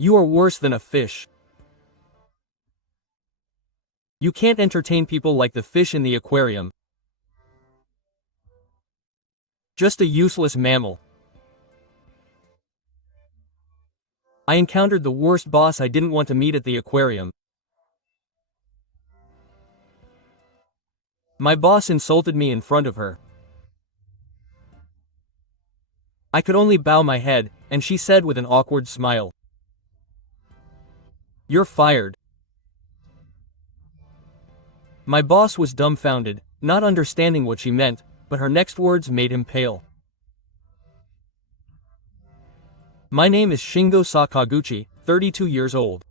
You are worse than a fish. You can't entertain people like the fish in the aquarium. Just a useless mammal. I encountered the worst boss I didn't want to meet at the aquarium. My boss insulted me in front of her. I could only bow my head, and she said with an awkward smile, "You're fired." My boss was dumbfounded, not understanding what she meant, but her next words made him pale. My name is Shingo Sakaguchi, 32 years old.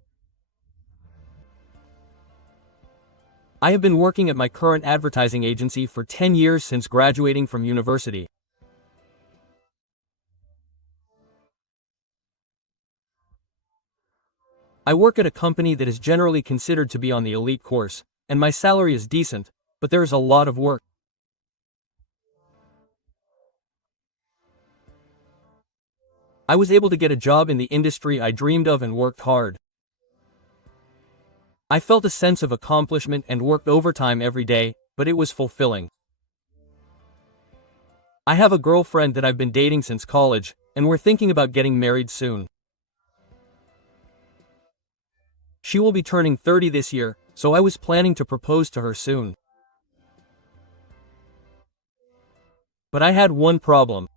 I have been working at my current advertising agency for 10 years since graduating from university. I work at a company that is generally considered to be on the elite course, and my salary is decent, but there is a lot of work. I was able to get a job in the industry I dreamed of and worked hard. I felt a sense of accomplishment and worked overtime every day, but it was fulfilling. I have a girlfriend that I've been dating since college, and we're thinking about getting married soon. She will be turning 30 this year, so I was planning to propose to her soon. But I had one problem.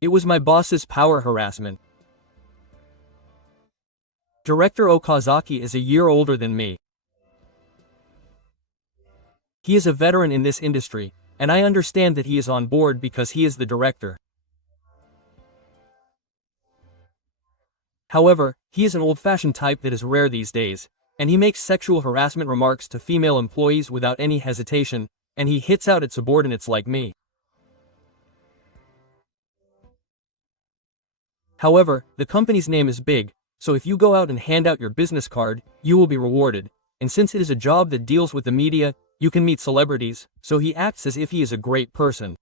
It was my boss's power harassment. Director Okazaki is a year older than me. He is a veteran in this industry, and I understand that he is on board because he is the director. However, he is an old-fashioned type that is rare these days, and he makes sexual harassment remarks to female employees without any hesitation, and he hits out at subordinates like me. However, the company's name is big, so if you go out and hand out your business card, you will be rewarded, and since it is a job that deals with the media, you can meet celebrities, so he acts as if he is a great person.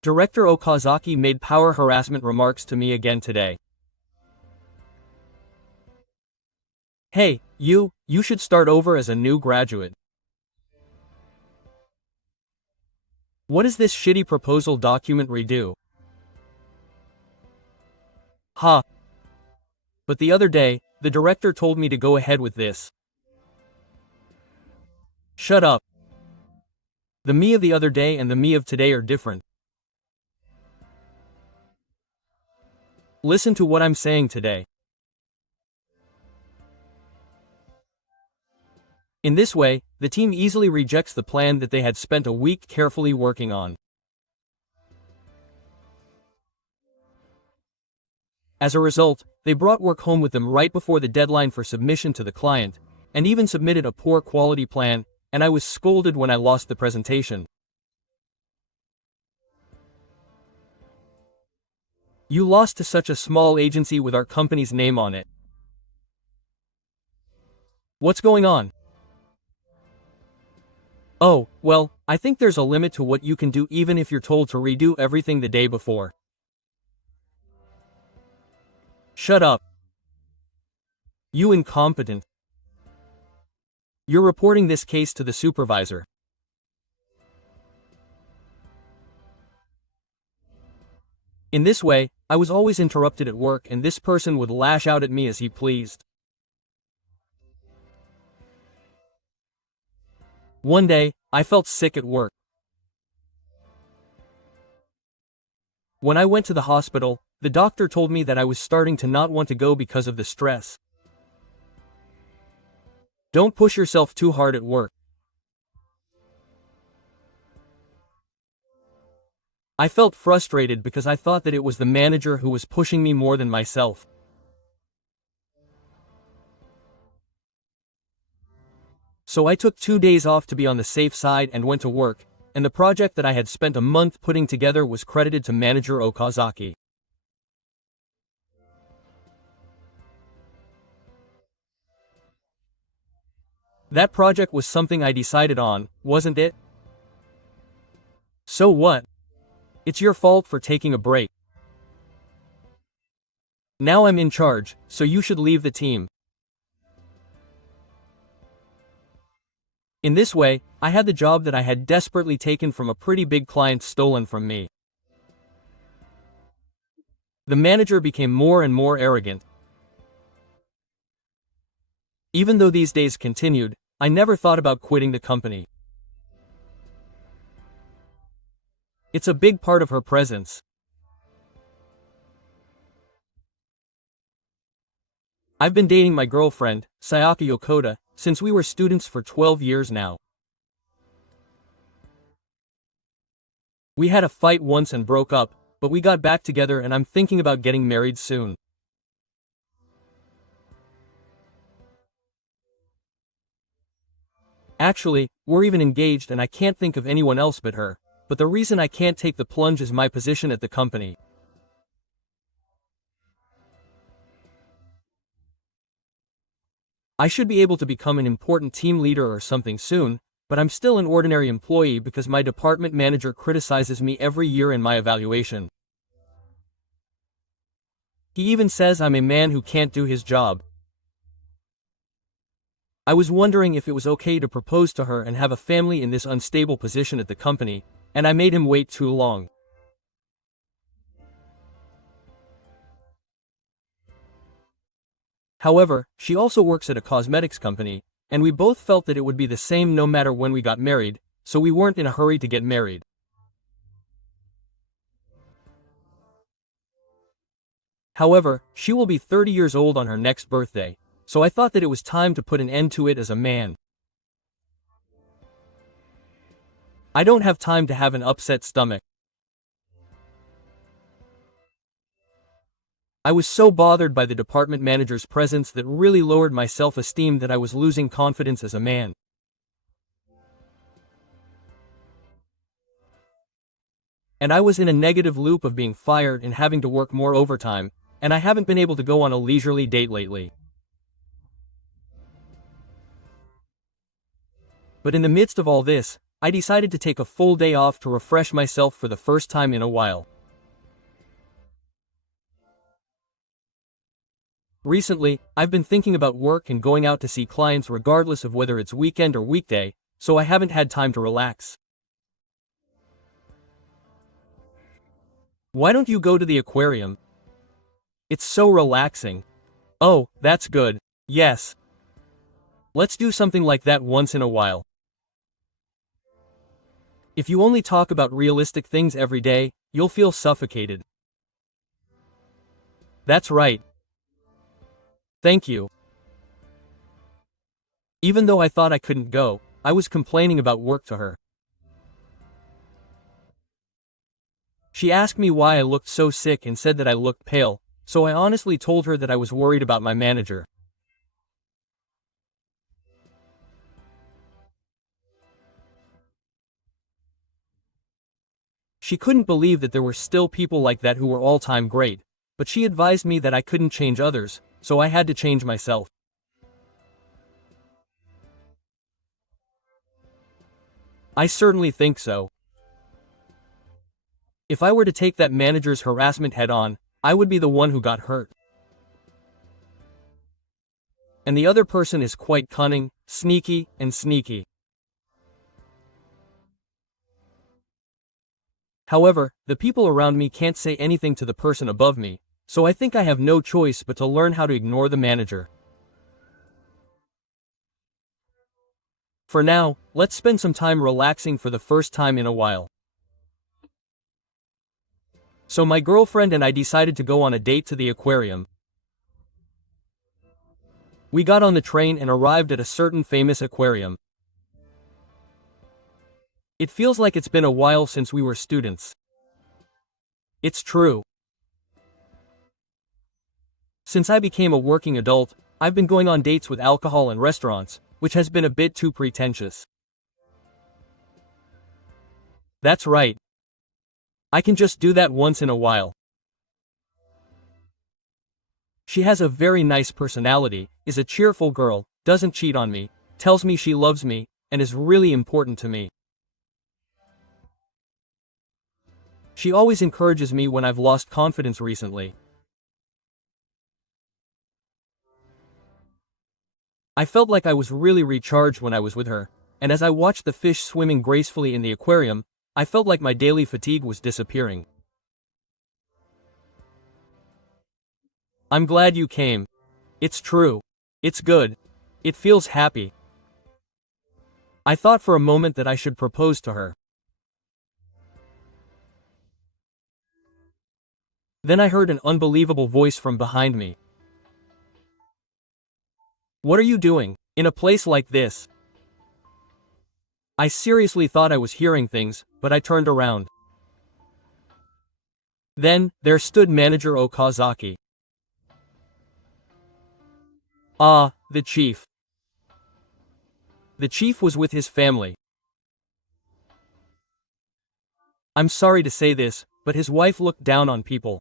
Director Okazaki made power harassment remarks to me again today. "Hey, you should start over as a new graduate. What is this shitty proposal document redo?" Ha! But the other day, the director told me to go ahead with this. Shut up. The me of the other day and the me of today are different. Listen to what I'm saying today. In this way, the team easily rejects the plan that they had spent a week carefully working on. As a result, they brought work home with them right before the deadline for submission to the client, and even submitted a poor quality plan, and I was scolded when I lost the presentation. "You lost to such a small agency with our company's name on it. What's going on?" "Oh, well, I think there's a limit to what you can do even if you're told to redo everything the day before." Shut up. You incompetent. You're reporting this case to the supervisor. In this way, I was always interrupted at work and this person would lash out at me as he pleased. One day, I felt sick at work. When I went to the hospital, the doctor told me that I was starting to not want to go because of the stress. Don't push yourself too hard at work. I felt frustrated because I thought that it was the manager who was pushing me more than myself. So I took 2 days off to be on the safe side and went to work, and the project that I had spent a month putting together was credited to manager Okazaki. That project was something I decided on, wasn't it? So what? It's your fault for taking a break. Now I'm in charge, so you should leave the team. In this way, I had the job that I had desperately taken from a pretty big client stolen from me. The manager became more and more arrogant. Even though these days continued, I never thought about quitting the company. It's a big part of her presence. I've been dating my girlfriend, Sayaka Yokota, since we were students for 12 years now. We had a fight once and broke up, but we got back together and I'm thinking about getting married soon. Actually, we're even engaged and I can't think of anyone else but her, but the reason I can't take the plunge is my position at the company. I should be able to become an important team leader or something soon, but I'm still an ordinary employee because my department manager criticizes me every year in my evaluation. He even says I'm a man who can't do his job. I was wondering if it was okay to propose to her and have a family in this unstable position at the company, and I made him wait too long. However, she also works at a cosmetics company, and we both felt that it would be the same no matter when we got married, so we weren't in a hurry to get married. However, she will be 30 years old on her next birthday, so I thought that it was time to put an end to it as a man. I don't have time to have an upset stomach. I was so bothered by the department manager's presence that really lowered my self-esteem that I was losing confidence as a man. And I was in a negative loop of being fired and having to work more overtime, and I haven't been able to go on a leisurely date lately. But in the midst of all this, I decided to take a full day off to refresh myself for the first time in a while. Recently, I've been thinking about work and going out to see clients regardless of whether it's weekend or weekday, so I haven't had time to relax. Why don't you go to the aquarium? It's so relaxing. Oh, that's good. Yes. Let's do something like that once in a while. If you only talk about realistic things every day, you'll feel suffocated. That's right. Thank you. Even though I thought I couldn't go, I was complaining about work to her. She asked me why I looked so sick and said that I looked pale, so I honestly told her that I was worried about my manager. She couldn't believe that there were still people like that who were all-time great, but she advised me that I couldn't change others, so I had to change myself. I certainly think so. If I were to take that manager's harassment head-on, I would be the one who got hurt. And the other person is quite cunning, sneaky. However, the people around me can't say anything to the person above me, so I think I have no choice but to learn how to ignore the manager. For now, let's spend some time relaxing for the first time in a while. So my girlfriend and I decided to go on a date to the aquarium. We got on the train and arrived at a certain famous aquarium. It feels like it's been a while since we were students. It's true. Since I became a working adult, I've been going on dates with alcohol and restaurants, which has been a bit too pretentious. That's right. I can just do that once in a while. She has a very nice personality, is a cheerful girl, doesn't cheat on me, tells me she loves me, and is really important to me. She always encourages me when I've lost confidence recently. I felt like I was really recharged when I was with her, and as I watched the fish swimming gracefully in the aquarium, I felt like my daily fatigue was disappearing. I'm glad you came. It's true. It's good. It feels happy. I thought for a moment that I should propose to her. Then I heard an unbelievable voice from behind me. What are you doing, in a place like this? I seriously thought I was hearing things, but I turned around. Then, there stood Manager Okazaki. Ah, the chief. The chief was with his family. I'm sorry to say this, but his wife looked down on people.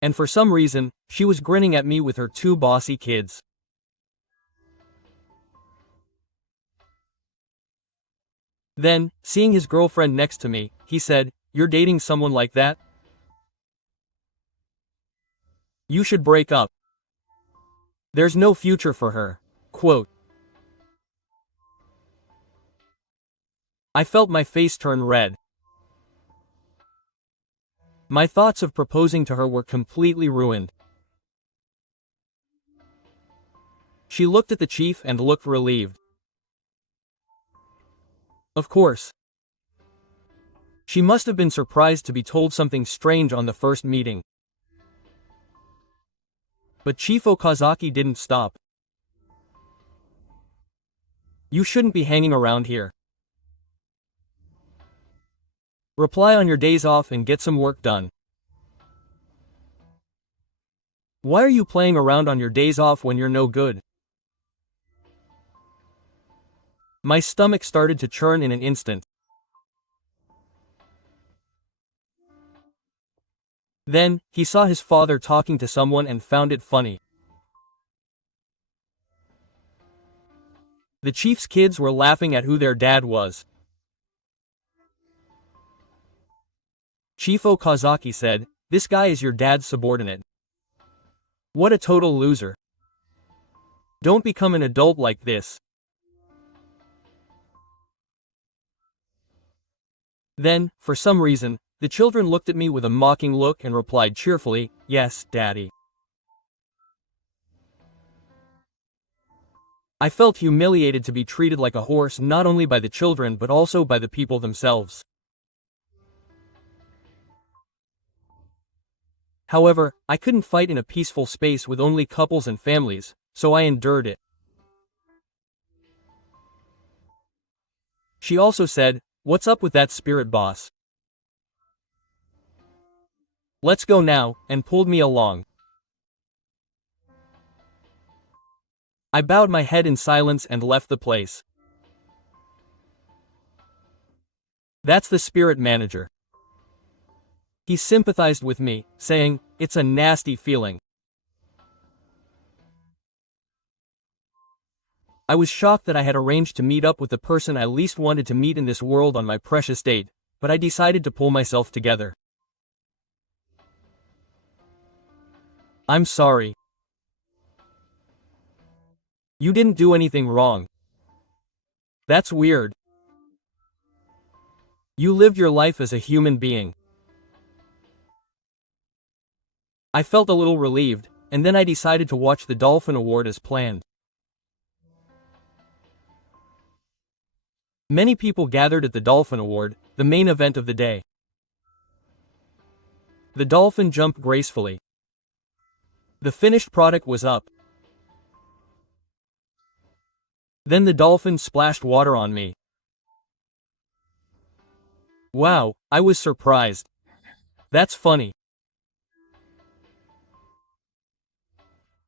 And for some reason, she was grinning at me with her two bossy kids. Then, seeing his girlfriend next to me, he said, "You're dating someone like that? You should break up. There's no future for her." Quote. I felt my face turn red. My thoughts of proposing to her were completely ruined. She looked at the chief and looked relieved. Of course. She must have been surprised to be told something strange on the first meeting. But Chief Okazaki didn't stop. "You shouldn't be hanging around here. Reply on your days off and get some work done. Why are you playing around on your days off when you're no good?" My stomach started to churn in an instant. Then, he saw his father talking to someone and found it funny. The chief's kids were laughing at who their dad was. Chief Okazaki said, "This guy is your dad's subordinate. What a total loser. Don't become an adult like this." Then, for some reason, the children looked at me with a mocking look and replied cheerfully, "Yes, Daddy." I felt humiliated to be treated like a horse not only by the children but also by the people themselves. However, I couldn't fight in a peaceful space with only couples and families, so I endured it. She also said, "What's up with that spirit boss? Let's go now," and pulled me along. I bowed my head in silence and left the place. That's the spirit manager. He sympathized with me, saying, "It's a nasty feeling." I was shocked that I had arranged to meet up with the person I least wanted to meet in this world on my precious date, but I decided to pull myself together. "I'm sorry. You didn't do anything wrong. That's weird. You lived your life as a human being." I felt a little relieved, and then I decided to watch the Dolphin Award as planned. Many people gathered at the Dolphin Award, the main event of the day. The dolphin jumped gracefully. The finished product was up. Then the dolphin splashed water on me. Wow, I was surprised. That's funny.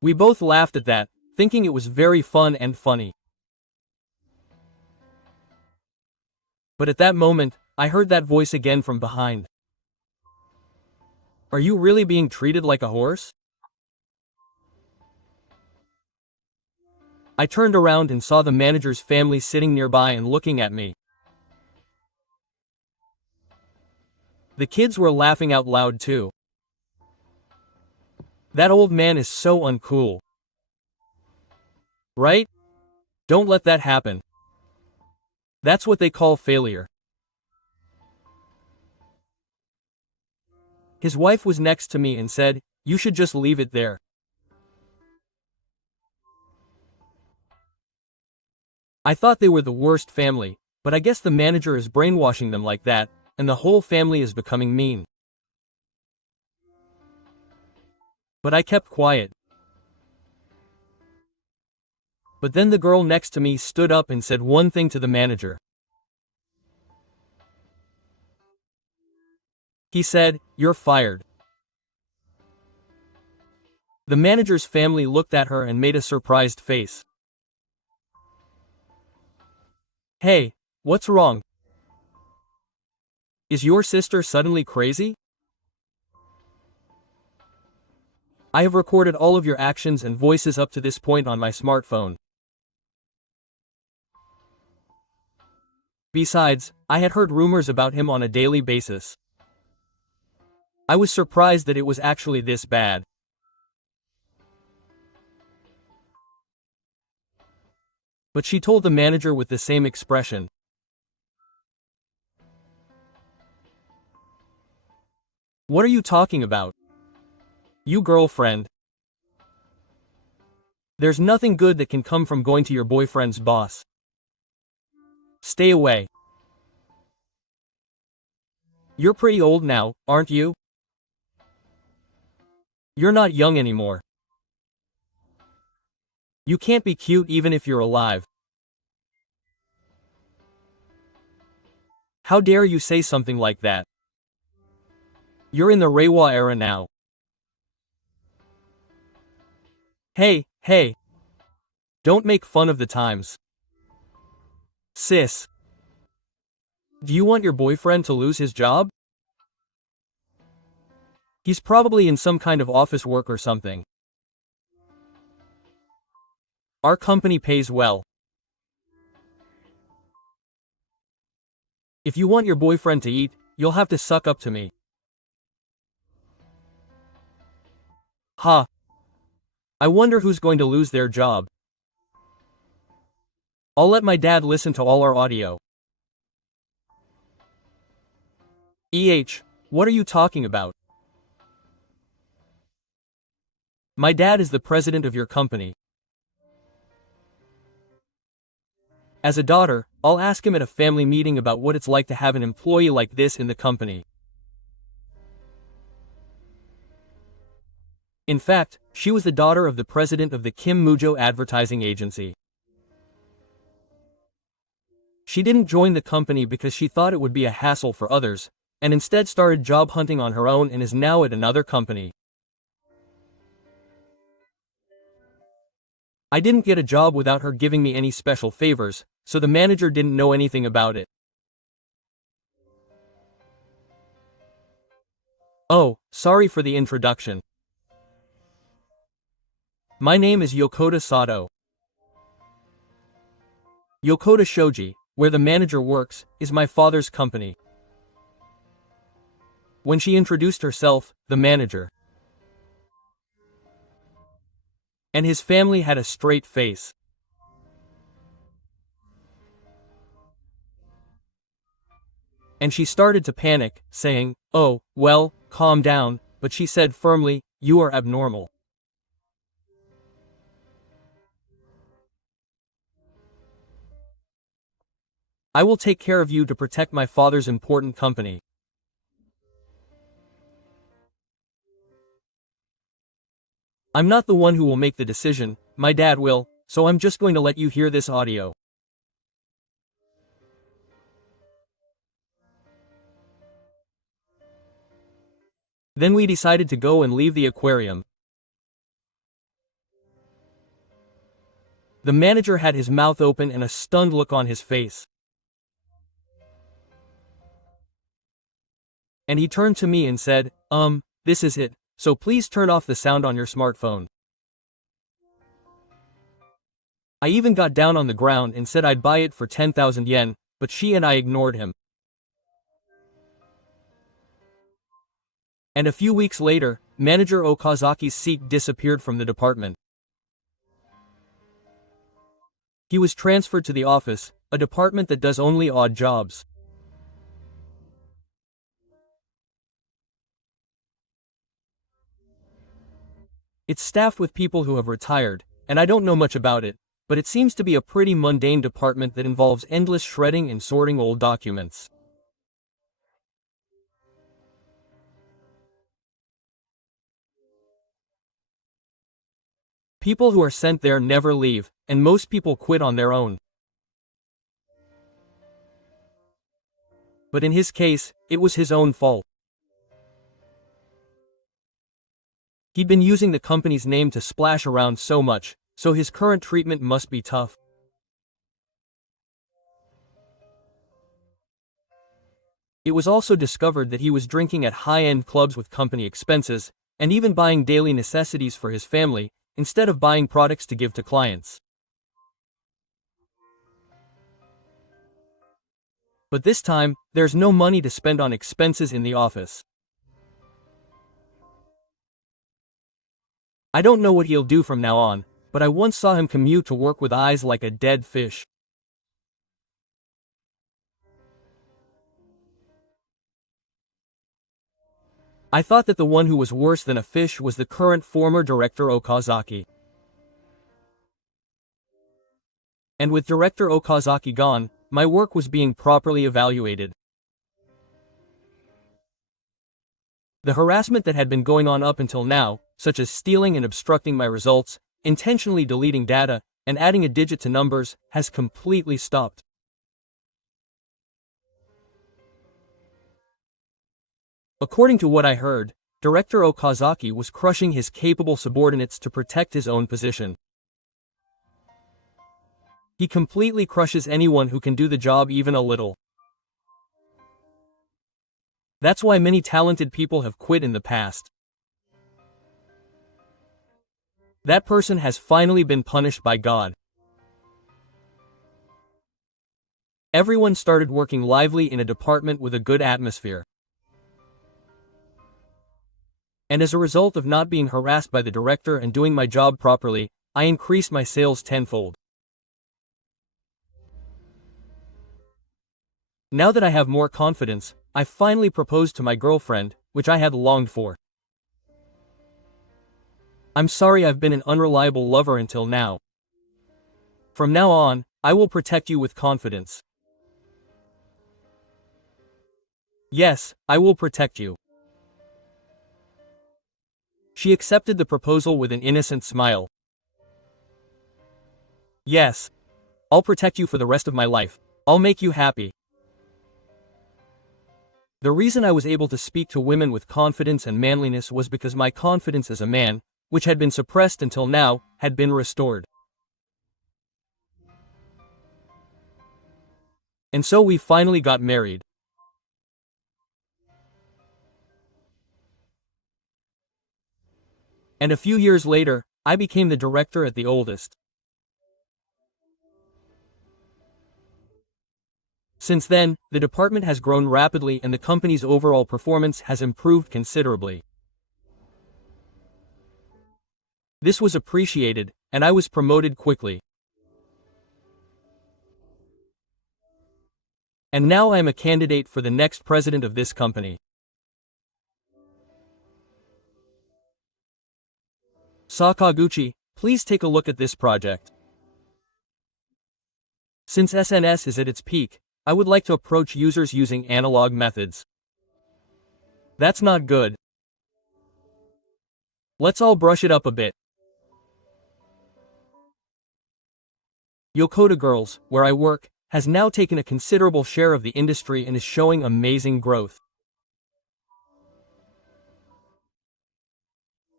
We both laughed at that, thinking it was very fun and funny. But at that moment, I heard that voice again from behind. "Are you really being treated like a horse?" I turned around and saw the manager's family sitting nearby and looking at me. The kids were laughing out loud too. That old man is so uncool. Right? Don't let that happen. That's what they call failure. His wife was next to me and said, "You should just leave it there." I thought they were the worst family, but I guess the manager is brainwashing them like that, and the whole family is becoming mean. But I kept quiet. But then the girl next to me stood up and said one thing to the manager. He said, "You're fired." The manager's family looked at her and made a surprised face. "Hey, what's wrong? Is your sister suddenly crazy? I have recorded all of your actions and voices up to this point on my smartphone. Besides, I had heard rumors about him on a daily basis. I was surprised that it was actually this bad." But she told the manager with the same expression. "What are you talking about? You girlfriend. There's nothing good that can come from going to your boyfriend's boss. Stay away. You're pretty old now, aren't you? You're not young anymore. You can't be cute even if you're alive. How dare you say something like that? You're in the Reiwa era now. Hey. Don't make fun of the times. Sis. Do you want your boyfriend to lose his job? He's probably in some kind of office work or something. Our company pays well. If you want your boyfriend to eat, you'll have to suck up to me." Ha. I wonder who's going to lose their job. I'll let my dad listen to all our audio. What are you talking about? My dad is the president of your company. As a daughter, I'll ask him at a family meeting about what it's like to have an employee like this in the company. In fact, she was the daughter of the president of the Kim Mujo advertising agency. She didn't join the company because she thought it would be a hassle for others, and instead started job hunting on her own and is now at another company. I didn't get a job without her giving me any special favors, so the manager didn't know anything about it. Oh, sorry for the introduction. My name is Yokota Sato. Yokota Shoji, where the manager works, is my father's company. When she introduced herself, the manager and his family had a straight face. And she started to panic, saying, "Oh, well, calm down," but she said firmly, "You are abnormal. I will take care of you to protect my father's important company." I'm not the one who will make the decision, my dad will, so I'm just going to let you hear this audio. Then we decided to go and leave the aquarium. The manager had his mouth open and a stunned look on his face. And he turned to me and said, "This is it, so please turn off the sound on your smartphone." I even got down on the ground and said I'd buy it for 10,000 yen, but she and I ignored him. And a few weeks later, manager Okazaki's seat disappeared from the department. He was transferred to the office, a department that does only odd jobs. It's staffed with people who have retired, and I don't know much about it, but it seems to be a pretty mundane department that involves endless shredding and sorting old documents. People who are sent there never leave, and most people quit on their own. But in his case, it was his own fault. He'd been using the company's name to splash around so much, so his current treatment must be tough. It was also discovered that he was drinking at high-end clubs with company expenses, and even buying daily necessities for his family, instead of buying products to give to clients. But this time, there's no money to spend on expenses in the office. I don't know what he'll do from now on, but I once saw him commute to work with eyes like a dead fish. I thought that the one who was worse than a fish was the current former director Okazaki. And with director Okazaki gone, my work was being properly evaluated. The harassment that had been going on up until now, such as stealing and obstructing my results, intentionally deleting data, and adding a digit to numbers, has completely stopped. According to what I heard, Director Okazaki was crushing his capable subordinates to protect his own position. He completely crushes anyone who can do the job even a little. That's why many talented people have quit in the past. That person has finally been punished by God. Everyone started working lively in a department with a good atmosphere. And as a result of not being harassed by the director and doing my job properly, I increased my sales tenfold. Now that I have more confidence, I finally proposed to my girlfriend, which I had longed for. I'm sorry I've been an unreliable lover until now. From now on, I will protect you with confidence. Yes, I will protect you. She accepted the proposal with an innocent smile. Yes. I'll protect you for the rest of my life. I'll make you happy. The reason I was able to speak to women with confidence and manliness was because my confidence as a man, which had been suppressed until now, had been restored. And so we finally got married. And a few years later, I became the director at the oldest. Since then, the department has grown rapidly and the company's overall performance has improved considerably. This was appreciated, and I was promoted quickly. And now I am a candidate for the next president of this company. Sakaguchi, please take a look at this project. Since SNS is at its peak, I would like to approach users using analog methods. That's not good. Let's all brush it up a bit. Yokota Girls, where I work, has now taken a considerable share of the industry and is showing amazing growth.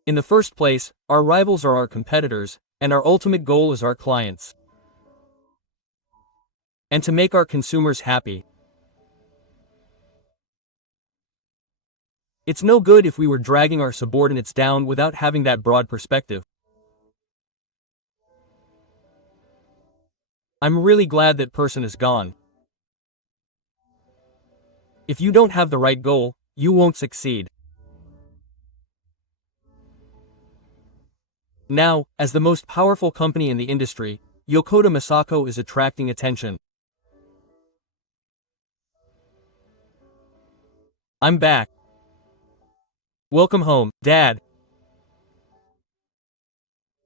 In the first place, our rivals are our competitors, and our ultimate goal is our clients. And to make our consumers happy. It's no good if we were dragging our subordinates down without having that broad perspective. I'm really glad that person is gone. If you don't have the right goal, you won't succeed. Now, as the most powerful company in the industry, Yokota Masako is attracting attention. I'm back. Welcome home, Dad.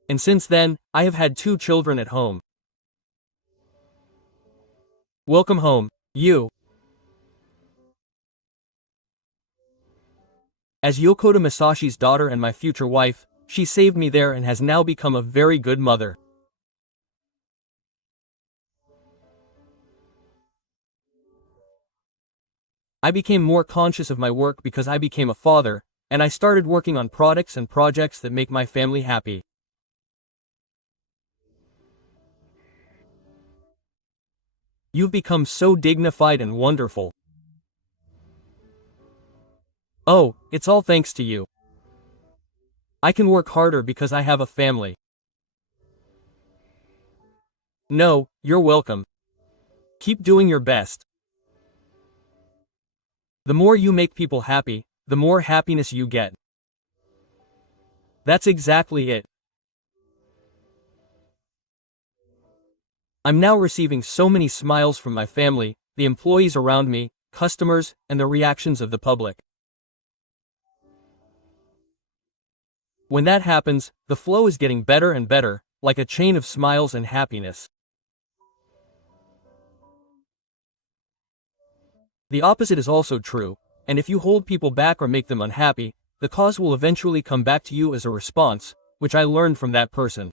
And since then, I have had 2 children at home. Welcome home, you. As Yokota Masashi's daughter and my future wife, she saved me there and has now become a very good mother. I became more conscious of my work because I became a father, and I started working on products and projects that make my family happy. You've become so dignified and wonderful. Oh, it's all thanks to you. I can work harder because I have a family. No, you're welcome. Keep doing your best. The more you make people happy, the more happiness you get. That's exactly it. I'm now receiving so many smiles from my family, the employees around me, customers, and the reactions of the public. When that happens, the flow is getting better and better, like a chain of smiles and happiness. The opposite is also true, and if you hold people back or make them unhappy, the cause will eventually come back to you as a response, which I learned from that person.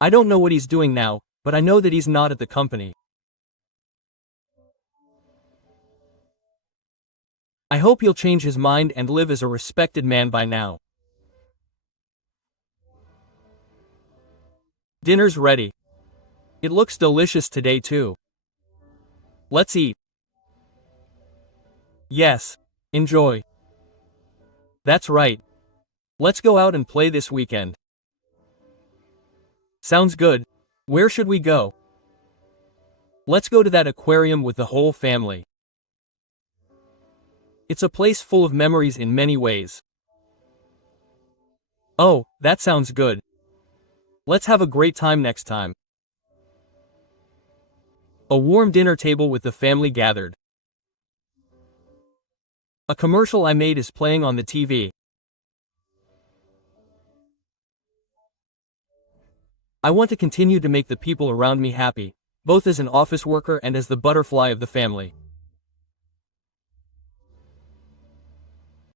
I don't know what he's doing now, but I know that he's not at the company. I hope he'll change his mind and live as a respected man by now. Dinner's ready. It looks delicious today too. Let's eat. Yes. Enjoy. That's right. Let's go out and play this weekend. Sounds good. Where should we go? Let's go to that aquarium with the whole family. It's a place full of memories in many ways. Oh, that sounds good. Let's have a great time next time. A warm dinner table with the family gathered. A commercial I made is playing on the TV. I want to continue to make the people around me happy, both as an office worker and as the butterfly of the family.